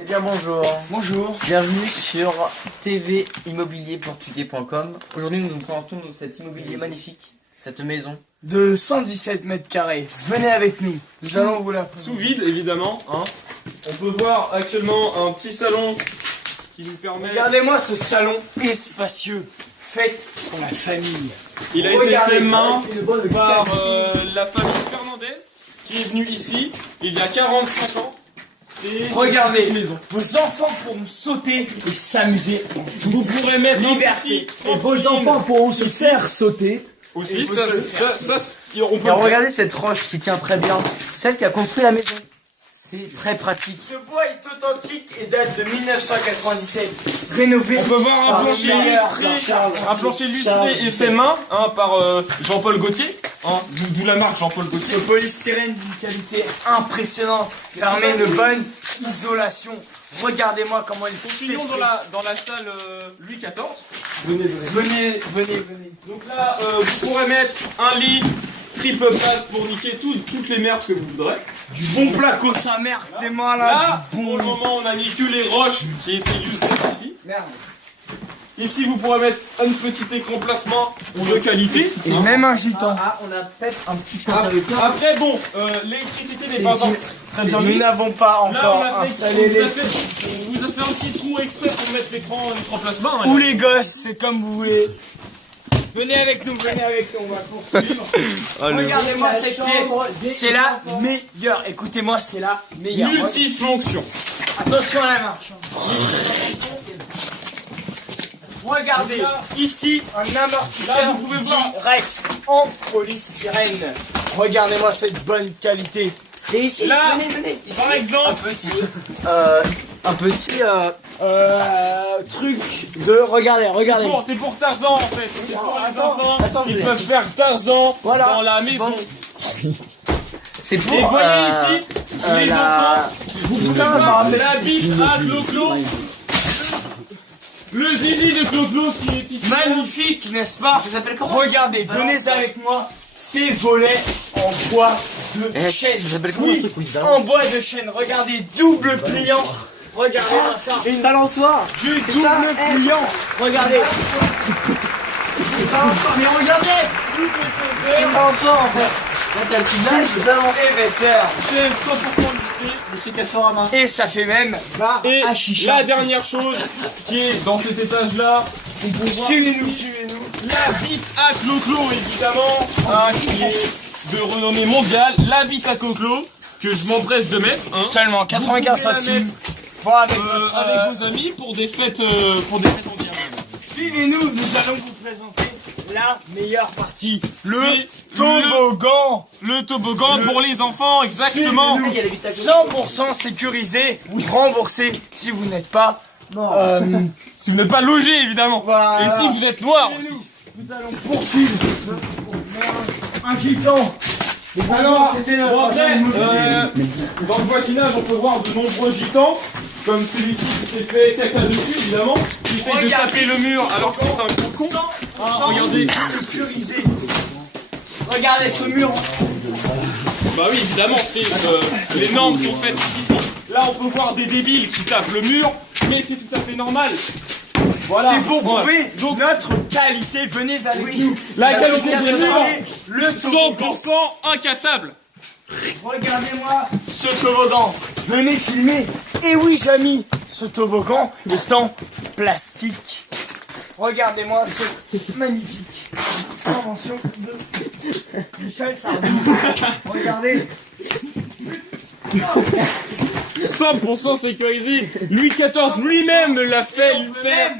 Eh bien bonjour. Bonjour. Bienvenue sur tvimmobilierportugais.com. Aujourd'hui nous nous présentons cet immobilier magnifique, cette maison. De 117 mètres carrés. Venez avec nous. Nous allons vous la Sous vide évidemment. Hein. On peut voir actuellement un petit salon qui nous permet... Regardez-moi ce salon espacieux. Fait pour la famille. Il a été fait main par la famille Fernandez qui est venue ici il y a 45 ans. Et regardez, maison. Vos enfants pourront sauter et s'amuser en toute Vous pourrez mettre liberté. un Et vos enfants pourront se faire sauter. aussi. on Et regardez cette roche qui tient très bien, celle qui a construit la maison. C'est très pratique. Ce bois est authentique et date de 1997. Rénové. On peut voir un plancher illustré et fait main hein, par Jean-Paul Gaultier. Hein, d'où la marque Jean-Paul Gaultier. Ce polystyrène d'une qualité impressionnante permet une bonne isolation. Regardez-moi comment il Continuons dans la salle Louis XIV. Venez. Donc là, vous pourrez mettre un lit triple place pour niquer toutes les merdes que vous voudrez. Du bon placo sa mère, t'es malade. Là, pour le moment, on a mis que les roches qui étaient useless ici. Merde. Ici, vous pourrez mettre un petit écran placement de qualité. Et même un gitan. Ah, on a peut-être un petit peu Après, bon, l'électricité n'est pas encore très bien Nous mise. n'avons pas Là, encore on installé les... vous a fait un petit trou exprès pour mettre l'écran placement. Ou les gosses, c'est comme vous voulez. Venez avec nous, on va poursuivre. Regardez-moi cette pièce, c'est la meilleure. Écoutez-moi, c'est la meilleure. Multifonction. Attention à la marche. Regardez, ici, un Là, amortisseur vous pouvez voir. direct en polystyrène. Regardez-moi cette bonne qualité. Et ici, Là, venez. Ici, par exemple, un petit Truc de... Regardez. c'est pour Tarzan en fait. C'est pour les enfants. attends, Ils peuvent faire Tarzan Voilà. dans la C'est maison. bon. C'est pour... Et voyez ici, les enfants, vous pouvez voir Putain, la bite à Clo-Clo. Le zizi de Clo-Clo qui est ici. Magnifique, n'est-ce pas? Ça s'appelle comment? Regardez, venez avec moi. Ces volets en bois de chêne. Ça s'appelle comment Oui, le truc? Oui, en bois de chêne. Regardez, double pliant. Regardez-moi ça. Et une balançoire. Du c'est ça. double pliant. Regardez. C'est pas un soir, mais regardez. C'est une balançoire en fait. Là t'as le fiblage, je balance. Épaisseur. C'est 100% listé. Monsieur Castorama. Et ça fait même bar Et à chicha. la dernière chose qui est dans cet étage-là, on peut voir Suivez-nous. la bite à Clo-Clo évidemment, hein, qui est de renommée mondiale. La bite à Clo-Clo que je m'empresse de mettre. Hein. Seulement 95 Vous pouvez la centimes. mettre, Bon, avec avec vos amis pour des fêtes en bien. Suivez-nous, nous allons vous présenter la meilleure partie. Le C'est toboggan. Le toboggan pour les enfants, exactement. Suivez-nous. Il y a la bite à 100% sécurisé, remboursé si vous n'êtes pas. Si vous n'êtes pas logé évidemment. Voilà. Et si vous êtes noir aussi. Nous allons poursuivre un gitan. Alors, c'était Bon, notre après, agent immobilier. dans le voisinage, on peut voir de nombreux gitans, comme celui-ci qui s'est fait caca dessus, évidemment, qui essaye de Regardez taper le mur alors que c'est un gros con. 100% regardez. sécurisé. Regardez ce mur. Bah oui, évidemment, les normes sont faites ici. Là, on peut voir des débiles qui tapent le mur, mais c'est tout à fait normal. Voilà. C'est pour Voilà. prouver Donc, notre qualité. Venez avec nous. la Nous qualité, allons bien sûr, installer le toboggan. 100% incassable. Regardez-moi ce toboggan. Venez filmer. Et oui, Jamy, ce toboggan est en plastique. Regardez-moi, c'est magnifique. Invention de Michel Sardou. Regardez. 100% sécurisé. Louis XIV lui-même l'a fait le faire.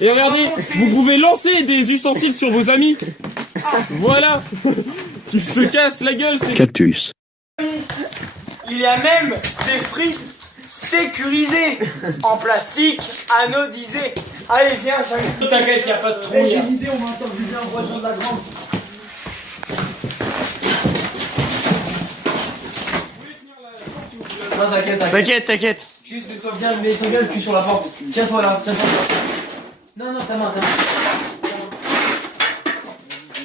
Et regardez, vous pouvez lancer des ustensiles sur vos amis. Voilà. Qui se cassent la gueule, c'est... Cactus. Il y a même des frites sécurisées en plastique, anodisées. Allez, viens, Jamy. T'inquiète, il n'y a pas de trou. J'ai une idée, on va interviewer un voisin de la grande. Non, T'inquiète. Juste mets-toi bien le cul sur la porte. Tiens-toi là, tiens-toi là. Non, ta main.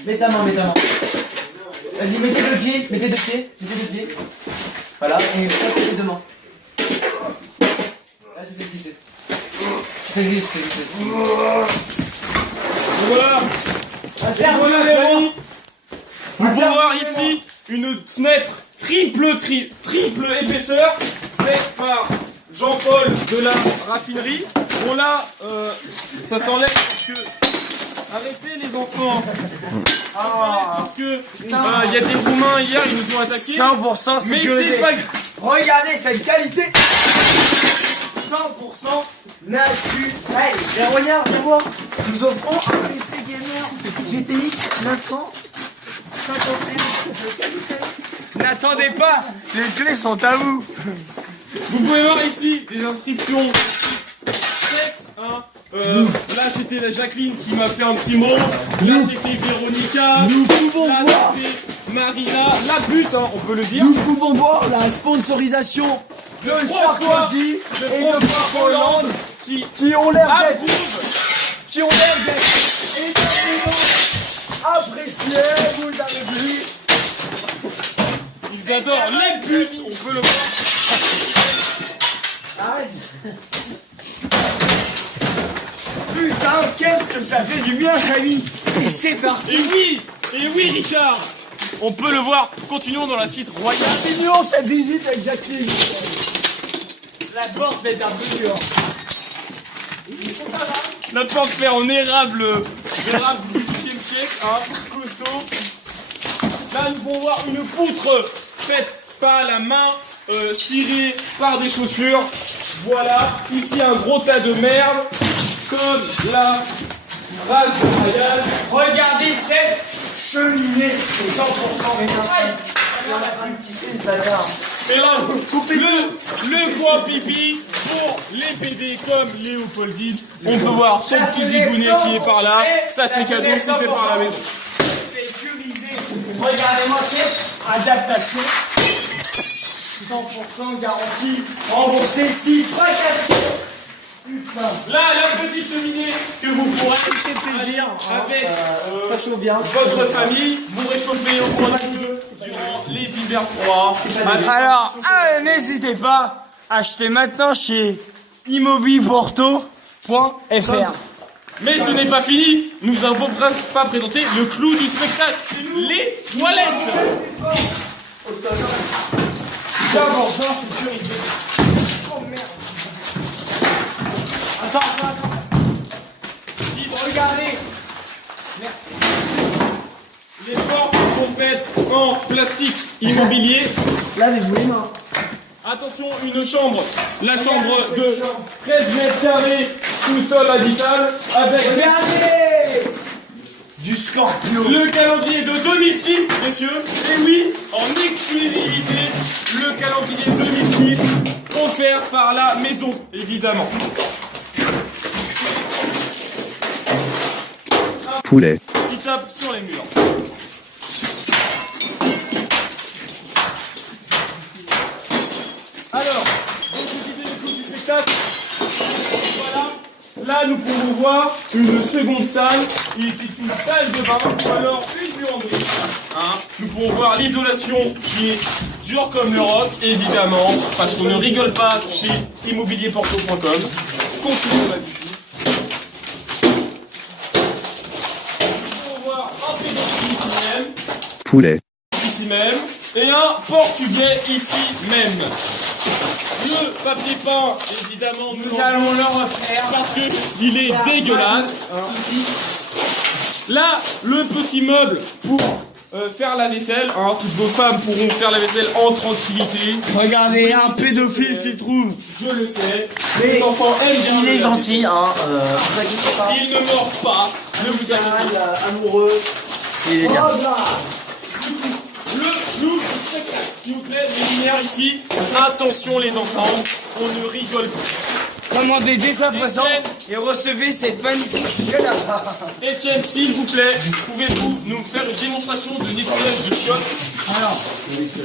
Mets ta main. Vas-y, mettez deux pieds. Voilà, et faites les deux mains. Vas-y, fais-y. Voilà. Et voilà, Jamy. Nous pouvons voir ici une fenêtre triple épaisseur faite par Jean-Paul de la raffinerie. Bon là, ça s'enlève parce que... Arrêtez les enfants. Parce que il y a des Roumains hier, ils nous ont attaqués. 100% Mais sécurité. c'est pas grave. Regardez cette qualité. 100% naturel. Et regarde, viens voir. Nous offrons un PC gamer GTX 951. N'attendez pas, les clés sont à vous. Vous pouvez voir ici les inscriptions. Là c'était la Jacqueline qui m'a fait un petit mot. Là c'était Véronica. Nous pouvons là voir. c'était Marina. La butte, hein, on peut le dire. Nous pouvons voir la sponsorisation de Sarkozy de et de François Hollande qui ont l'air d'être approuve. énormément appréciés. Vous avez vu. Ils adorent les buts, on peut le voir. Arrête. Putain, qu'est-ce que ça fait du bien, Jamy. Et c'est parti. Et oui Richard, on peut le voir. Continuons dans la site royale. Continuons cette visite avec Jacqueline. La porte est un peu dure. La porte fait en érable du XVIIIe siècle, hein, costaud. Là, nous pouvons voir une poutre faite par la main, cirée par des chaussures. Voilà, ici un gros tas de merde, comme la rage royale. Regardez cette cheminée. 100% rien. Et là, le coin pipi pour les PD comme Léopoldine. On peut voir son petit zigounet qui est par là. Ça, c'est cadeau, c'est fait par la maison. Sécurisé. Regardez-moi cette adaptation. 100% garantie. Remboursé 6 Putain. Là, la petite cheminée que vous pourrez faire plaisir avec Ça chauffe bien. votre famille. Vous réchauffez au coin du feu durant les hivers froids. Alors, n'hésitez pas, achetez maintenant chez immobiliporto.fr. Mais ce n'est pas fini. Nous n'avons pas présenté le clou du spectacle. Les toilettes. 100% sécurisé. Oh merde. Attends. Regardez. Les portes sont faites en plastique immobilier. Lavez-vous les mains. Attention, une chambre. La chambre de 13 mètres carrés sous-sol habitable avec Regardez. Du Scorpio. le calendrier de 2006, messieurs. Et oui, en exclusivité, le calendrier 2006 offert par la maison, évidemment. Poulet. Qui tape sur les murs. Alors, donc je disais le coup du spectacle. Voilà. Là, nous pouvons voir une seconde salle. Il est une salle de bain ou alors une buanderie. Hein. Nous pouvons voir l'isolation qui est dure comme le roc, évidemment, parce qu'on ne rigole pas chez immobilierporto.com. Continuons la visite. Un pédophile ici même, Poulet. et un portugais ici même. Le papier peint, évidemment, Nous allons le refaire. parce que il est dégueulasse. Là, le petit meuble pour faire la vaisselle. Hein, toutes vos femmes pourront faire la vaisselle en tranquillité. Regardez, un pédophile s'y trouve. Je le sais. Mais Les enfants aiment bien. il est la gentil, hein. Vous inquiétez pas. vaisselle. Il ne mord pas. Ne vous inquiétez pas. Amoureux. Il est bien. Le clou du spectacle, s'il vous plaît, les lumières ici. Attention les enfants, on ne rigole pas. Commandez dès à présent et recevez cette magnifique chaleur. Étienne, s'il vous plaît, pouvez-vous nous faire une démonstration de nettoyage de chiottes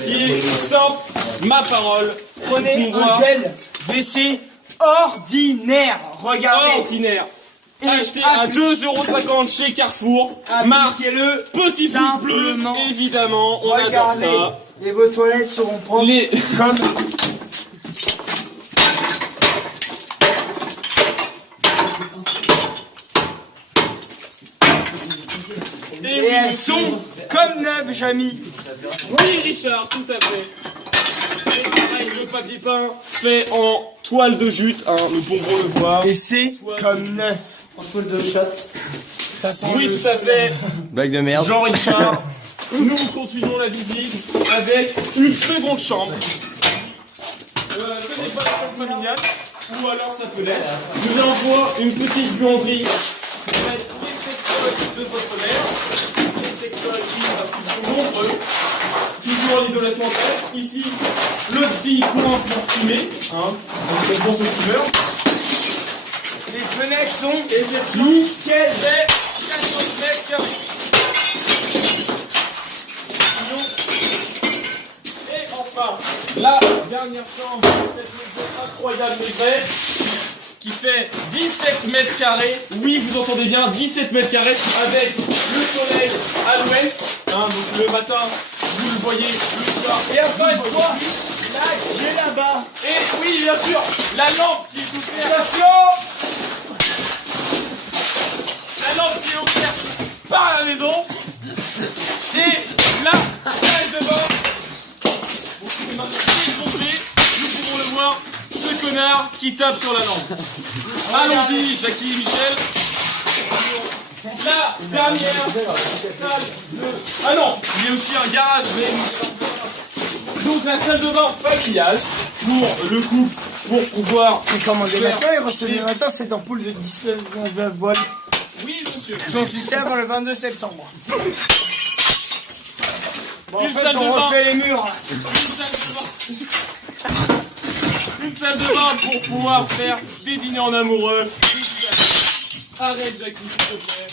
qui est simple, ma parole. Prenez Pour un voir. gel WC ordinaire. Regardez. Ordinaire. Et Acheté à 2,50 € chez Carrefour. Marque Appliquez-le petit pouce bleu, simplement. évidemment, on adore Regardez. ça. Et vos toilettes seront propres. Les... Comme Et elles sont comme neuves, Jamy. Oui, Richard, tout à fait. Et pareil, le papier peint fait en toile de jute, hein, nous pouvons le voir. Et c'est comme neuf. En toile de shot. Ça sent Oui, tout à fait. Blague de merde. Jean-Richard, nous continuons la visite avec une seconde chambre. Ce n'est pas la chambre familiale, ou alors ça peut l'être. Nous allons voir une petite buanderie qui va être les sextoys de votre mère. Les sextoys parce qu'ils sont nombreux. Toujours l'isolation en tête. Ici, le petit coin pour fumer. Hein, donc bon ce fumeur. Les fenêtres sont Et c'est nickel. c'est 14 mètres carrés. Et enfin, la dernière chambre, cette maison incroyable mais vraie, qui fait 17 mètres carrés. Oui, vous entendez bien, 17 mètres carrés avec le soleil à l'ouest. Hein, donc le matin, vous le voyez, le soir. Et encore une fois, là, j'ai là-bas. Et oui, bien sûr, la lampe qui est offerte. Attention. La lampe qui est offerte par la maison. Et la salle de bain. Bon, c'est maintenant défoncé. Nous pouvons le voir. Ce connard qui tape sur la lampe. Allons-y, Jackie et Michel. La dernière salle de... Ah non, il y a aussi un garage. Mais... Donc la salle de bain familiale pour le couple, pour pouvoir... Commandé matin et recevoir matin cette ampoule de 17 volts. Oui, monsieur. Sont utilisées avant le 22 septembre. Bon, en Une fait, salle de on bain. refait les murs. Une salle de bain pour pouvoir faire des dîners en amoureux. Arrête, Jackie, s'il te plaît.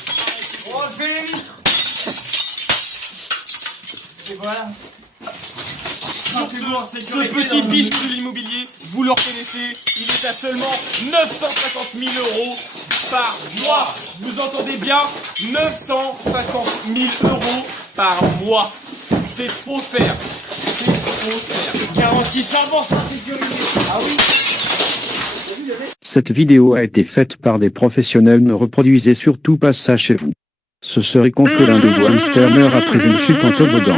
On refait les vitres. Et voilà. Sur ce petit biche de l'immobilier, vous le reconnaissez, il est à seulement 950 000 € par mois. Vous entendez bien, 950 000 € par mois. C'est trop faire. C'est trop faire. Garantie 100% sécurité. Ah oui. Cette vidéo a été faite par des professionnels, ne reproduisez surtout pas ça chez vous. Ce serait con que l'un de vos hamsters meure après une chute en toboggan.